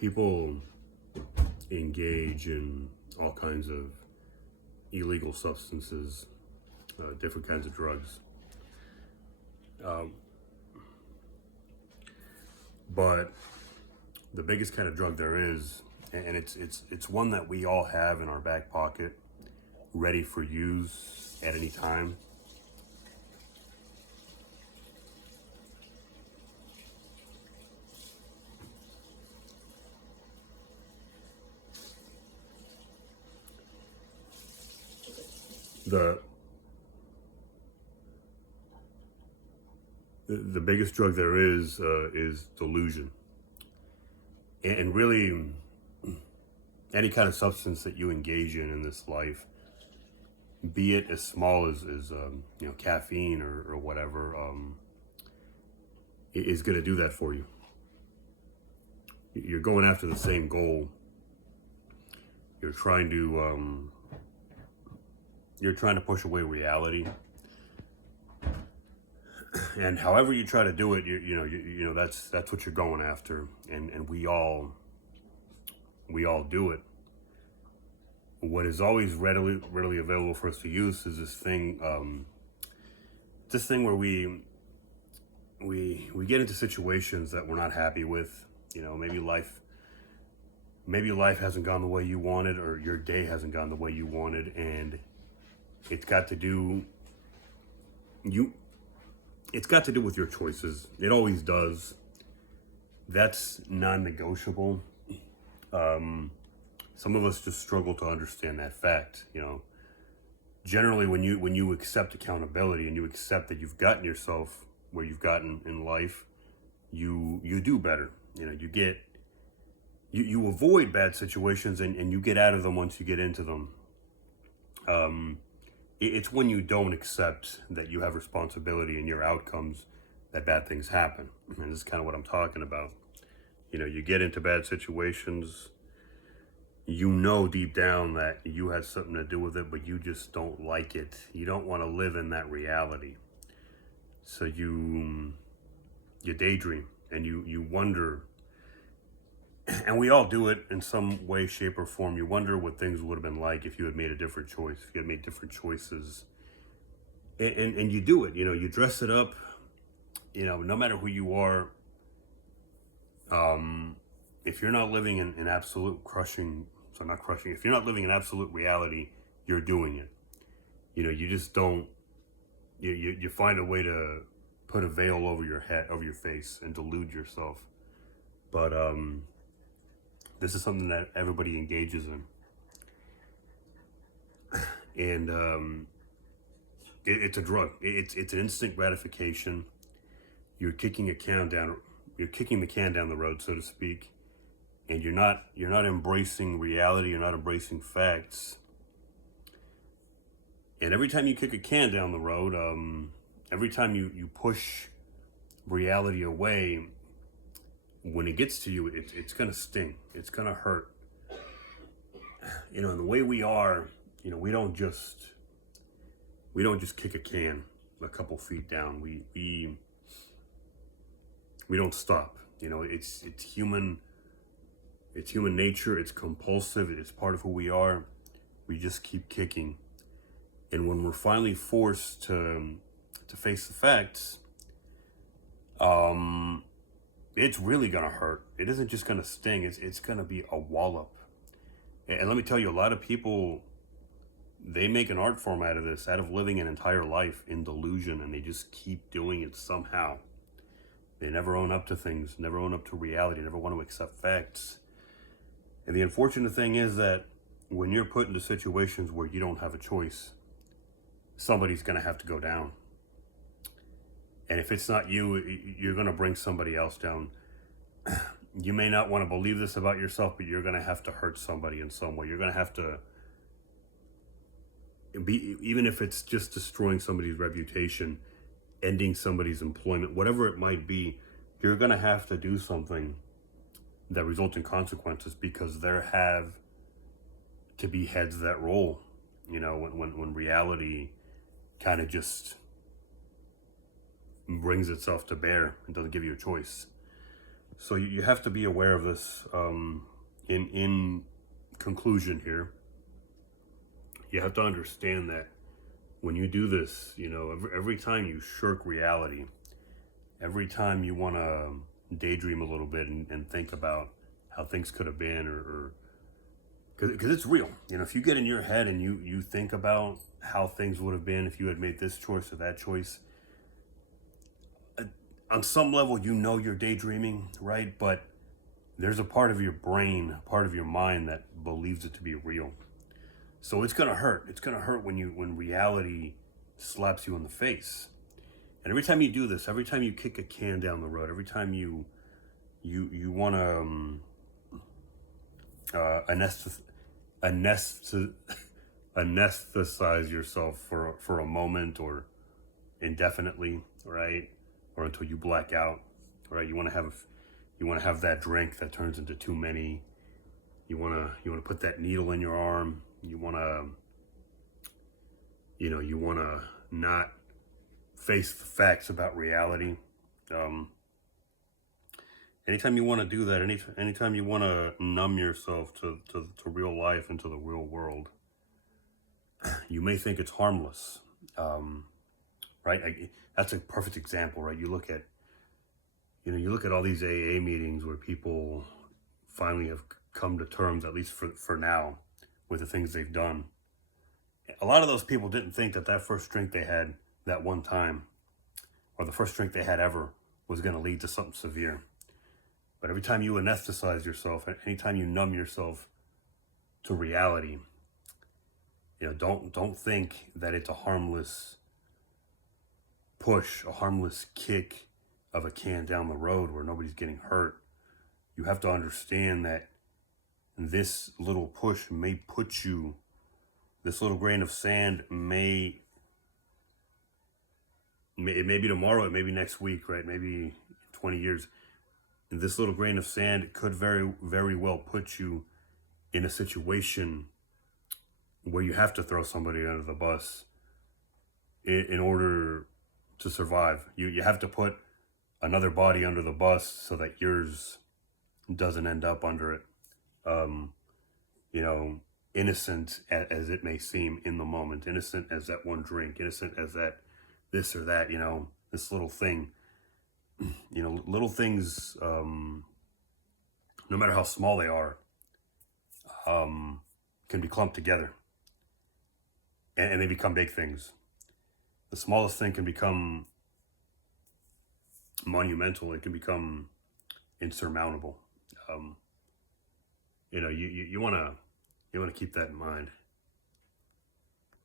People engage in all kinds of illegal substances, different kinds of drugs. Um, but the biggest kind of drug there is, and it's one that we all have in our back pocket, ready for use at any time. The the biggest drug there is delusion, and really any kind of substance that you engage in this life, be it as small as caffeine or whatever, is going to do that for you. You're going after the same goal. You're trying to push away reality, and however you try to do it, that's what you're going after, and we all do it. What is always readily available for us to use is this thing where we get into situations that we're not happy with. Maybe life hasn't gone the way you wanted, or your day hasn't gone the way you wanted, and it's got to do you it's got to do with your choices. It always does. That's non-negotiable. Some of us just struggle to understand that fact. Generally, when you accept accountability and you accept that you've gotten yourself where you've gotten in life, you do better. You avoid bad situations, and you get out of them once you get into them. It's when you don't accept that you have responsibility in your outcomes that bad things happen. And this is kind of what I'm talking about. You get into bad situations, deep down that you had something to do with it, but you just don't like it. You don't want to live in that reality. So you daydream, and you wonder, and we all do it in some way, shape, or form. You wonder what things would have been like if you had made a different choice, if you had made different choices. And you do it, you dress it up, no matter who you are. If you're not living in absolute not crushing, if you're not living in absolute reality, you're doing it. You just don't, you find a way to put a veil over your head, over your face, and delude yourself. But this is something that everybody engages in. And it's a drug. It's an instant gratification. You're kicking the can down the road, so to speak, and you're not embracing reality. You're not embracing facts. And every time you kick a can down the road, every time you push reality away, when it gets to you, it's gonna sting. It's gonna hurt. And the way we are, we don't just kick a can a couple feet down. We don't stop. It's human. It's human nature. It's compulsive. It's part of who we are. We just keep kicking. And when we're finally forced to face the facts, it's really gonna hurt. It isn't just gonna sting. It's gonna be a wallop. And let me tell you, a lot of people, they make an art form out of this, out of living an entire life in delusion, and they just keep doing it somehow. They never own up to things, never own up to reality, never want to accept facts. And the unfortunate thing is that when you're put into situations where you don't have a choice, somebody's going to have to go down. And if it's not you, you're going to bring somebody else down. You may not want to believe this about yourself, but you're going to have to hurt somebody in some way. You're going to have to even if it's just destroying somebody's reputation, ending somebody's employment, whatever it might be, you're going to have to do something that results in consequences, because there have to be heads that roll, when reality kind of just brings itself to bear and doesn't give you a choice. So you have to be aware of this. In conclusion here, you have to understand that when you do this, every time you shirk reality, every time you want to daydream a little bit and think about how things could have been, or because it's real. If you get in your head and you think about how things would have been if you had made this choice or that choice, on some level, you're daydreaming, right? But there's a part of your brain, a part of your mind that believes it to be real. So it's gonna hurt. It's gonna hurt when reality slaps you in the face. And every time you do this, every time you kick a can down the road, every time you want to anesthetize yourself for a moment or indefinitely, right? Or until you black out, right? You want to have that drink that turns into too many. You want to put that needle in your arm. You want to not face the facts about reality. Anytime you want to do that, anytime you want to numb yourself to real life and to the real world, you may think it's harmless, right? That's a perfect example, right? You look at all these AA meetings where people finally have come to terms, at least for now, with the things they've done. A lot of those people didn't think that first drink they had that one time, or the first drink they had ever, was going to lead to something severe. But every time you anesthetize yourself, anytime you numb yourself to reality, don't think that it's a harmless push, a harmless kick of a can down the road where nobody's getting hurt. You have to understand that this little push may put you, this little grain of sand it may be tomorrow, it may be next week, right? Maybe 20 years. This little grain of sand could very, very well put you in a situation where you have to throw somebody under the bus in order to survive. You have to put another body under the bus so that yours doesn't end up under it. Innocent as it may seem in the moment, innocent as that one drink, innocent as that this or that, this little thing. Little things, no matter how small they are, can be clumped together and they become big things. The smallest thing can become monumental. It can become insurmountable. You want to keep that in mind.